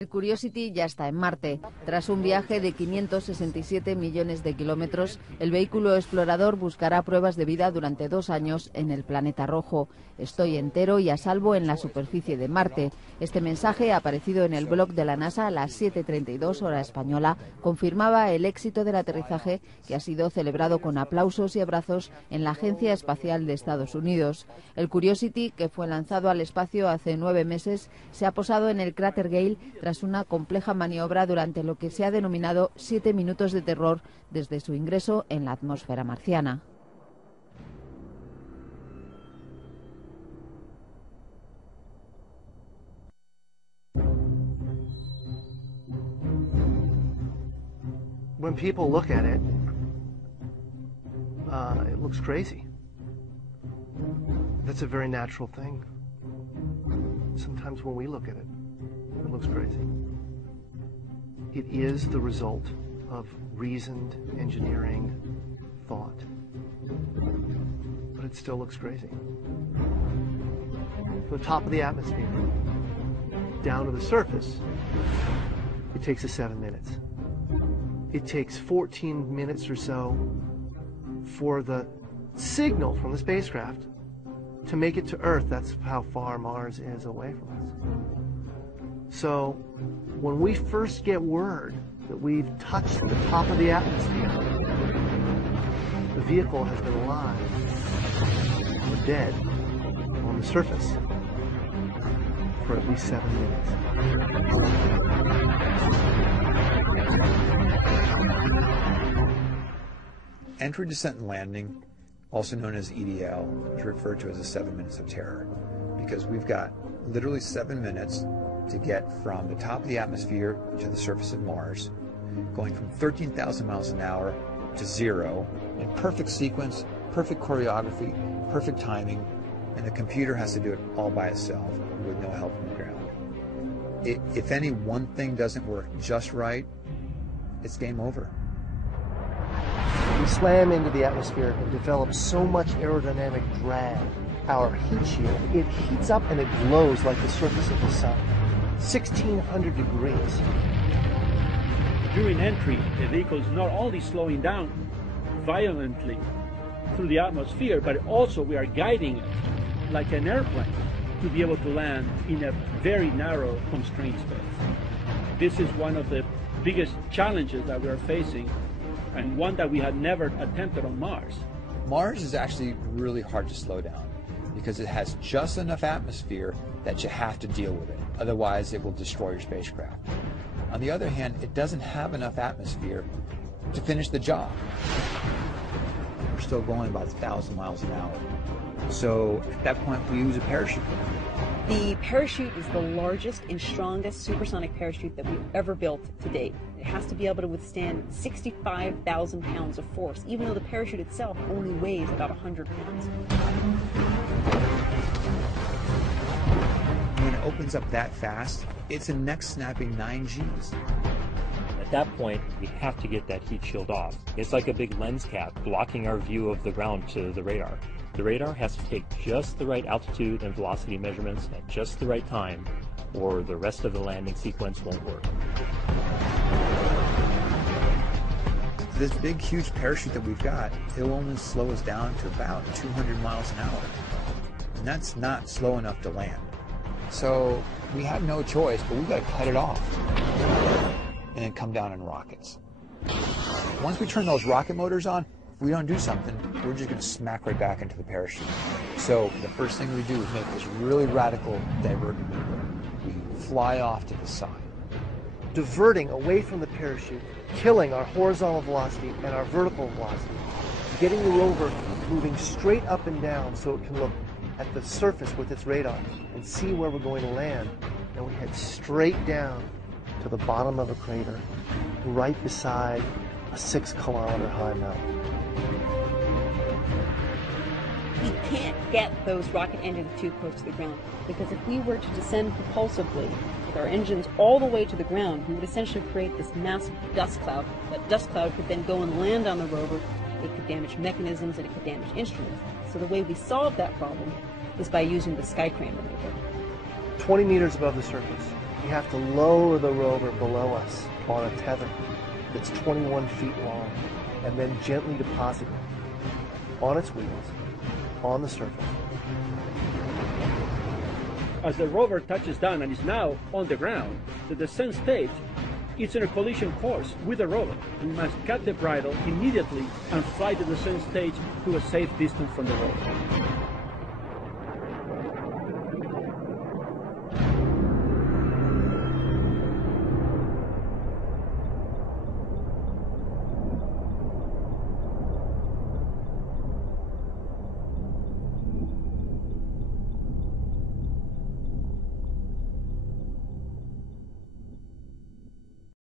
El Curiosity ya está en Marte. Tras un viaje de 567 millones de kilómetros, el vehículo explorador buscará pruebas de vida durante 2 años en el planeta rojo. Estoy entero y a salvo en la superficie de Marte. Este mensaje, aparecido en el blog de la NASA a las 7:32 hora española, confirmaba el éxito del aterrizaje, que ha sido celebrado con aplausos y abrazos en la Agencia Espacial de Estados Unidos. El Curiosity, que fue lanzado al espacio hace 9 meses, se ha posado en el cráter Gale tras una compleja maniobra durante lo que se ha denominado 7 minutos de terror desde su ingreso en la atmósfera marciana. When people look at it looks crazy. That's a very natural thing. Sometimes when we look at it, it looks crazy. It is the result of reasoned engineering thought, but it still looks crazy. From the top of the atmosphere down to the surface, it takes us 7 minutes. It takes 14 minutes or so for the signal from the spacecraft to make it to Earth. That's how far Mars is away from us. So when we first get word that we've touched the top of the atmosphere, the vehicle has been alive or dead on the surface for at least 7 minutes. Entry, descent, and landing, also known as EDL, is referred to as the 7 minutes of terror, because we've got literally 7 minutes to get from the top of the atmosphere to the surface of Mars, going from 13,000 miles an hour to 0, in perfect sequence, perfect choreography, perfect timing, and the computer has to do it all by itself with no help from the ground. If any one thing doesn't work just right, it's game over. We slam into the atmosphere and develop so much aerodynamic drag. Our heat shield, it heats up and it glows like the surface of the sun. 1,600 degrees. During entry, the vehicle is not only slowing down violently through the atmosphere, but also we are guiding it like an airplane to be able to land in a very narrow constrained space. This is one of the biggest challenges that we are facing, and one that we had never attempted on Mars. Mars is actually really hard to slow down because it has just enough atmosphere that you have to deal with it. Otherwise, it will destroy your spacecraft. On the other hand, it doesn't have enough atmosphere to finish the job. We're still going about 1,000 miles an hour. So at that point, we use a parachute. The parachute is the largest and strongest supersonic parachute that we've ever built to date. It has to be able to withstand 65,000 pounds of force, even though the parachute itself only weighs about 100 pounds. When it opens up that fast, it's a neck-snapping 9 Gs. At that point, we have to get that heat shield off. It's like a big lens cap blocking our view of the ground to the radar. The radar has to take just the right altitude and velocity measurements at just the right time, or the rest of the landing sequence won't work. This big, huge parachute that we've got, it'll only slow us down to about 200 miles an hour. And that's not slow enough to land. So we have no choice, but we've got to cut it off and then come down in rockets. Once we turn those rocket motors on, if we don't do something, we're just going to smack right back into the parachute. So the first thing we do is make this really radical divergent maneuver. We fly off to the side. Diverting away from the parachute, killing our horizontal velocity and our vertical velocity, getting the rover moving straight up and down so it can look at the surface with its radar and see where we're going to land. And we head straight down to the bottom of a crater, right beside a 6-kilometer high mountain. We can't get those rocket engines too close to the ground, because if we were to descend propulsively with our engines all the way to the ground, we would essentially create this massive dust cloud. That dust cloud could then go and land on the rover. It could damage mechanisms and it could damage instruments. So the way we solve that problem is by using the sky crane maneuver. 20 meters above the surface, We have to lower the rover below us on a tether that's 21 feet long and then gently deposit it on its wheels on the surface. As the rover touches down and is now on the ground, the descent stage is in a collision course with the rover. We must cut the bridle immediately and fly the descent stage to a safe distance from the rover.